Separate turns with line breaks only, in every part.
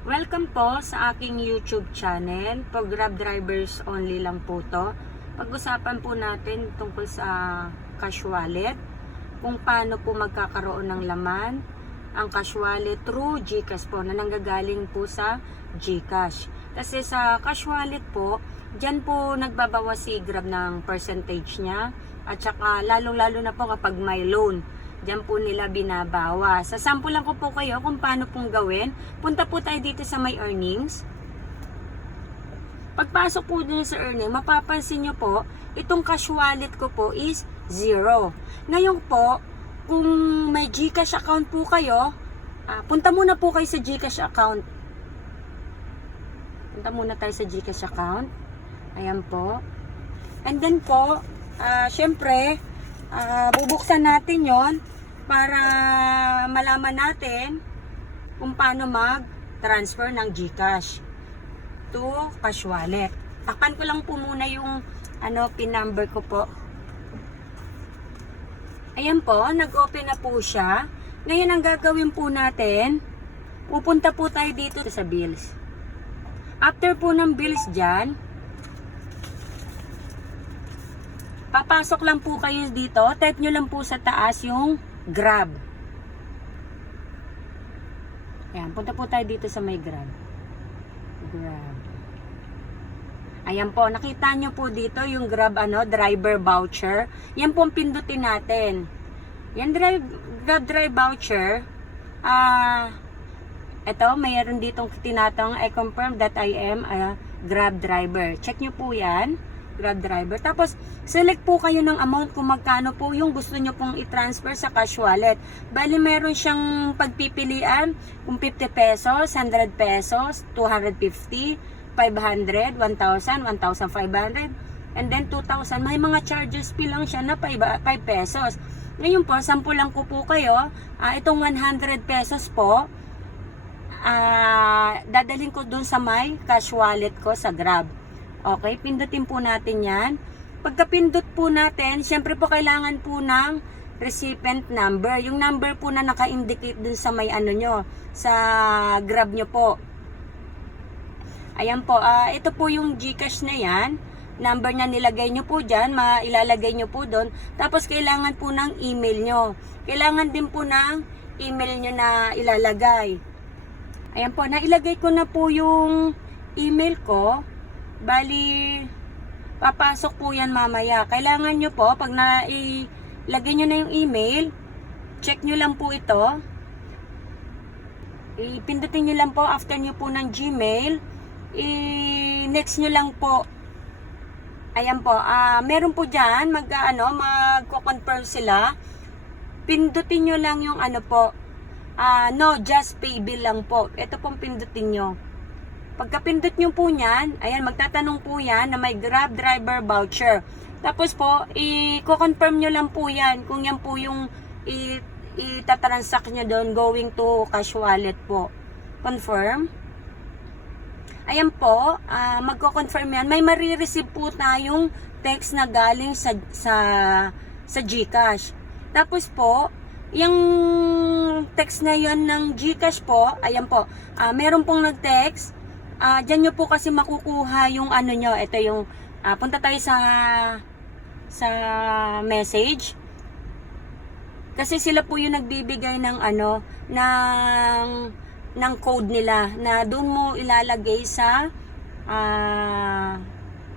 Welcome po sa aking YouTube channel. Po Grab drivers only lang po to. Pag-usapan po natin tungkol sa cash wallet, kung paano po magkakaroon ng laman ang cash wallet through GCash po na nanggagaling po sa GCash. Kasi sa cash wallet po, dyan po nagbabawas si Grab ng percentage niya at saka lalong-lalo na po kapag may loan. Diyan po nila binabawa. Sa sample lang ko po kayo kung paano pong gawin. Punta po tayo dito sa my earnings. Pagpasok po dun sa earning, mapapansin nyo po, itong cash wallet ko po is zero. Ngayon po, kung may Gcash account po kayo, ah, punta muna po kayo sa Gcash account. Punta muna tayo sa Gcash account. Ayan po. And then po, ah, syempre, ah, bubuksan natin yon para malaman natin kung paano mag-transfer ng GCash to cash wallet. Takpan ko lang po muna yung ano, pin number ko po. Ayan po, nag-open na po siya. Ngayon ang gagawin po natin, pupunta po tayo dito sa bills. After po ng bills dyan, papasok lang po kayo dito, type nyo lang po sa taas yung grab. Ayan, punta po tayo dito sa may grab. Grab. Ayan po, nakita nyo po dito yung grab ano, driver voucher. Yan po ang pindutin natin. Yan drive, grab drive voucher. Ah, ito, mayroon ditong tinatang I confirm that I am a grab driver. Check nyo po yan. Grab driver. Tapos, select po kayo ng amount kung magkano po yung gusto nyo pong i-transfer sa cash wallet. Bali, meron siyang pagpipilian kung 50 pesos, 100 pesos, 250, 500, 1,000, 1,500, and then 2,000. May mga charges fee lang siya na 5, 5 pesos. Ngayon po, sample lang ko po kayo, ah, itong 100 pesos po, ah, dadalhin ko dun sa may cash wallet ko sa Grab. Okay, pindutin po natin yan. Pagka-pindot po natin, syempre po kailangan po ng recipient number. Yung number po na naka-indicate dun sa may ano nyo, sa Grab nyo po. Ayan po, ah, ito po yung Gcash na yan. Number na nilagay nyo po dyan, mailalagay nyo po doon. Tapos kailangan po ng email nyo. Kailangan din po ng email nyo na ilalagay. Ayan po, nailagay ko na po yung email ko. Bali, papasok po yan mamaya. Kailangan nyo po, pag nailagay nyo na yung email, check nyo lang po ito. Ipindutin nyo lang po after nyo po ng Gmail. I-next nyo lang po. Ayan po, ah meron po dyan, mag, ano, magko-confirm sila. Pindutin nyo lang yung ano po, ah no, just pay bill lang po. Ito pong pindutin nyo. Pagkapindot nyo po niyan, ayan, magtatanong po yan na may Grab driver voucher. Tapos po, i-confirm nyo lang po yan kung yan po yung itatransact nyo doon going to cash wallet po. Confirm. Ayan po, ah, magko-confirm yan. May marireceive po tayong text na galing sa, sa, sa GCash. Tapos po, yung text na yon ng GCash po, ayan po, ah, meron pong nag-text, Ah, diyan nyo po kasi makukuha yung ano nyo. Ito yung, ah, punta tayo sa, sa message. Kasi sila po yung nagbibigay ng ano, ng, ng code nila na doon mo ilalagay sa, ah,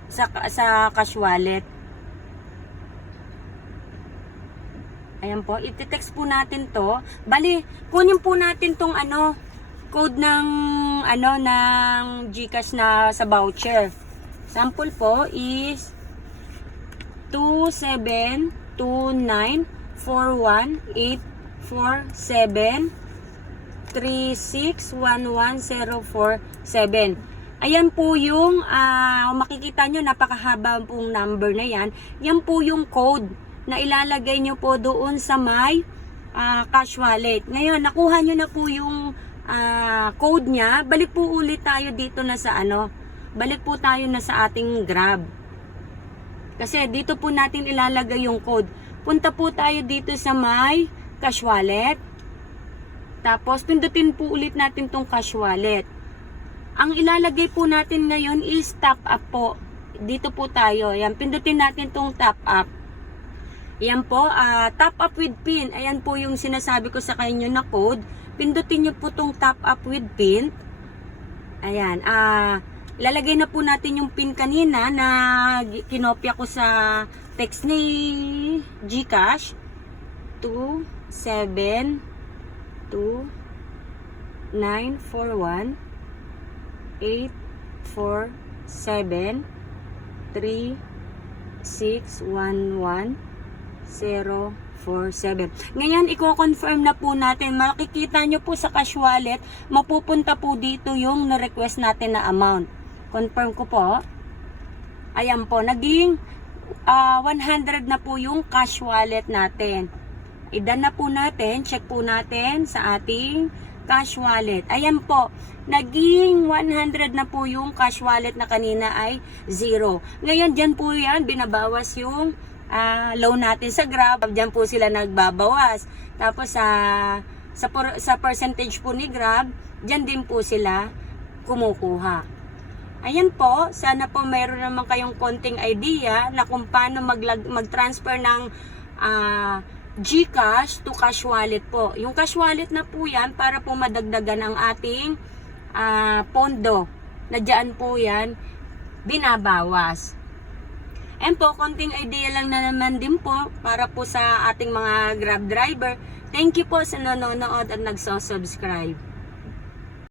sa, sa cash wallet. Ayan po, iti-text po natin to. Bali, kunin po natin tong ano, code ng ano ng GCash na sa voucher. Sample po is 2729418473611047. Ayan po yung ah, makikita nyo napakahaba pong number na yan. Yan po yung code na ilalagay nyo po doon sa may ah, cash wallet. Ngayon, nakuha nyo na po yung ah, code niya, balik po ulit tayo dito na sa ano, balik po tayo na sa ating Grab. Kasi dito po natin ilalagay yung code. Punta po tayo dito sa my cash wallet. Tapos pindutin po ulit natin tong cash wallet. Ang ilalagay po natin ngayon is top up po. Dito po tayo. Yan, pindutin natin tong top up. Yan po, ah, top up with pin. Ayan po yung sinasabi ko sa kanyo na code. Pindutin nyo po tong top up with pin. Ayan, ah, lalagay na po natin yung pin kanina na kinopya ko sa text ni Gcash. 2, 7, 2, 9, 4, 1, 8, 4, 7, 3, 6, 1, 1, 0, 4, 7. Ngayon, i-confirm na po natin. Makikita nyo po sa cash wallet, mapupunta po dito yung na-request natin na amount. Confirm ko po. Ayan po, naging ah, 100 na po yung cash wallet natin. Idan na po natin, check po natin sa ating cash wallet. Ayan po, naging 100 na po yung cash wallet na kanina ay 0. Ngayon, dyan po yan, binabawas yung ah, loan natin sa Grab. Dyan po sila nagbabawas. Tapos sa sa, per- sa percentage po ni Grab, dyan din po sila kumukuha. Ayan po, sana po meron naman kayong konting idea na kung paano maglag- mag-transfer ng ah, GCash to cash wallet po. Yung cash wallet na po yan para po madagdagan ang ating ah, pondo. Na dyan po yan binabawas. And po, konting idea lang na naman din po para po sa ating mga Grab driver. Thank you po sa nanonood at nagso-subscribe.